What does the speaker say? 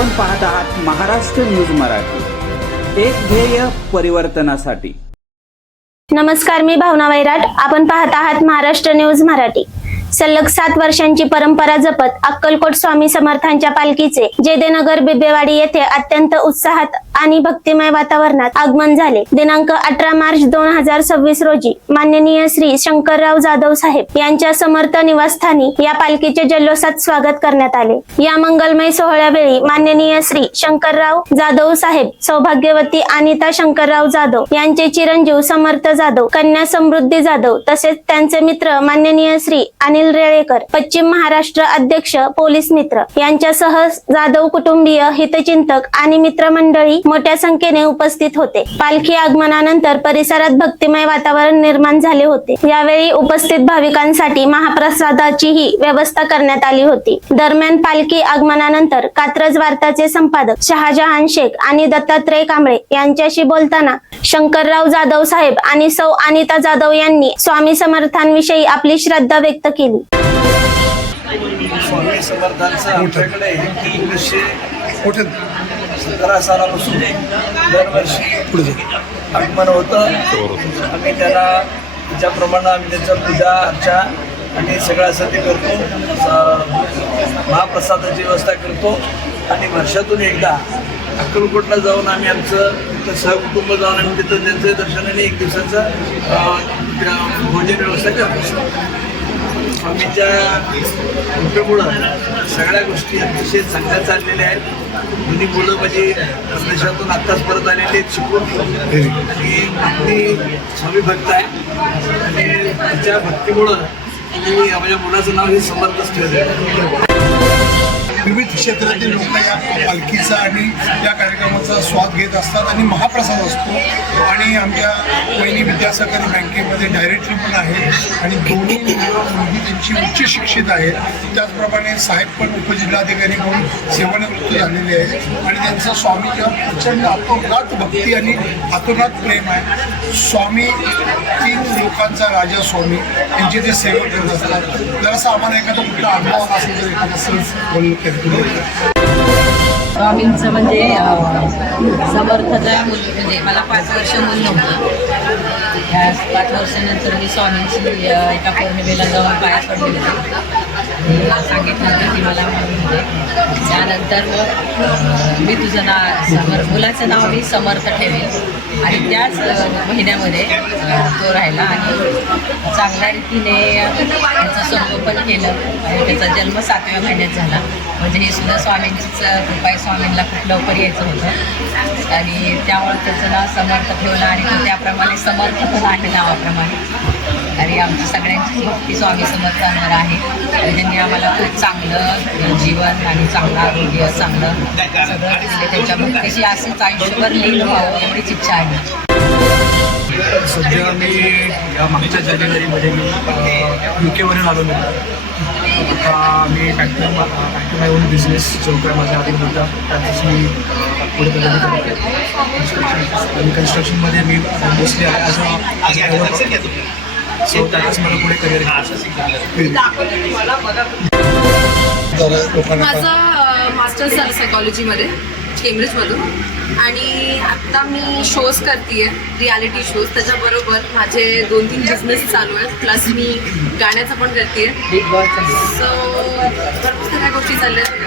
आपण पाहत आहात महाराष्ट्र न्यूज मराठी, एक ध्येय परिवर्तनासाठी। नमस्कार, मी भावना वैराट। आपण पाहत आहात महाराष्ट्र न्यूज मराठी। सलग 7 वर्षांची परंपरा जपत अक्कलकोट स्वामी समर्थांच्या पालखीचे जेदेनगर बिबेवाडी येथे अत्यंत उत्साहात आणि भक्तिमय वातावरणात आगमन झाले। दिनांक 18 मार्च 2026 रोजी माननीय श्री शंकरराव जाधव साहेब यांच्या समर्थ निवासस्थानी या पालखीचे जल्लोषात स्वागत करण्यात आले। या मंगलमय सोहळ्यावेळी माननीय श्री शंकरराव जाधव साहेब, सौभाग्यवती अनिता शंकरराव जाधव यांचे चिरंजीव समर्थ जाधव, कन्या समृद्धी जाधव तसेच त्यांचे मित्र माननीय श्री अनिल रेळेकर, पश्चिम महाराष्ट्र अध्यक्ष पोलीस मित्र यांच्यासह जाधव कुटुंबीय, हितचिंतक आणि मित्रमंडळी मोठ्या संख्येने उपस्थित होते। पालखी आगमनानंतर परिसरात भक्तिमय वातावरण निर्माण झाले होते। यावेळी उपस्थित भाविकांसाठी महाप्रसादाचीही व्यवस्था करण्यात आली होती। दरम्यान पालखी आगमनानंतर कात्रज वार्ताचे संपादक शहाजहान शेख आणि दत्तात्रय कांबळे यांच्याशी बोलताना शंकरराव जाधव साहेब आणि सौ अनिता जाधव यांनी स्वामी समर्थांविषयी आपली श्रद्धा व्यक्त केली। स्वामी समर्थांचं आमच्याकडे 1917 सालापासून दरवर्षी आगमन होतं। आम्ही त्याला ज्याप्रमाणे आम्ही त्याचं पूजा अर्चा आणि सगळं असं ते करतो, महाप्रसादाची व्यवस्था करतो आणि वर्षातून एकदा अक्कलकोटला जाऊन आम्ही आमचं सहकुटुंब जाऊन आम्ही तिथं त्यांचं दर्शनाने एक दिवसाचं भोजन व्यवस्था करतो। स्वामींच्या कृपेमुळं सगळ्या गोष्टी अतिशय चांगल्या चाललेल्या आहेत। दोन्ही मुलं माझी प्रदेशातून आत्ताच परत आलेली आहेत शिकून, आणि मी स्वामी भक्त आहे आणि त्याच्या भक्तीमुळं मी माझ्या मुलाचं नाव हे समर्थच ठेवलं। विविध क्षेत्रातील लोक या पालखीचा आणि या कार्यक्रमाचा स्वाद घेत असतात आणि महाप्रसाद असतो। आणि आमच्या वहिनी विद्यासागरी बँकेमध्ये डायरेक्टरी पण आहे आणि दोन्ही मुलगी त्यांची उच्च शिक्षित आहेत। त्याचप्रमाणे साहेब पण उपजिल्हाधिकारी म्हणून सेवानिवृत्त झालेले आहेत आणि त्यांचं स्वामीच्या प्रचंड आतोनात भक्ती आणि आतोनात प्रेम आहे। स्वामी 3 लोकांचा राजा स्वामी यांचे ते सेवा करत असतात। जरासं आम्हाला एखादा कुठला अनुभव असेल तर एखादा सहज बोलू। स्वामींचं म्हणजे समर्थाचा म्हणजे मला 5 वर्ष मूल नव्हतं। या 5 वर्षानंतर मी स्वामींची एका पौर्णिमेला जाऊन पाया पडले होते। सांगितलं होतं की मला म्हणजे त्यानंतर मग मी तुझं मुलाचं नाव मी समर्थ ठेवेल आणि त्याच महिन्यामध्ये तो राहिला आणि चांगल्या रीतीने त्याचं संगोपन केलं। त्याचा जन्म 7व्या महिन्यात झाला। म्हणजे हे सुद्धा स्वामींचीच कृपा, स्वामींना खूप लवकर यायचं होतं आणि त्यामुळे त्याचं नाव समर्थ ठेवलं आणि तो त्याप्रमाणे समर्थ पण आहे नावाप्रमाणे। आणि आमची सगळ्यांची भक्ती स्वामी समर्थांवर आहे आणि त्यांनी आम्हाला खूप चांगलं जीवन आणि चांगलं आरोग्य, चांगलं सगळं दिले। त्यांच्या भक्तीशी असंच आयुष्यभर लीन व्हावं एवढीच इच्छा आहे। सध्या मी या मागच्या जानेवारीमध्ये मी UK आलो मी। आता मी फॅक्टरी ओन बिझनेस जो काय माझ्या आधी होता त्यातच मी पुढे प्रगती करतो आणि कन्स्ट्रक्शनमध्ये मी मोस्टली सो त्यातच मला पुढे करिअर माझं मास्टर्स झालं सायकॉलॉजीमध्ये केम्ब्रिजमधून आणि आत्ता मी शोज करते आहे, रियालिटी शोज। त्याच्याबरोबर माझे 2-3 बिझनेस चालू आहेत, प्लस मी गाण्याचं पण करते आहे। सो भरपूर सगळ्या गोष्टी चालल्या आहेत।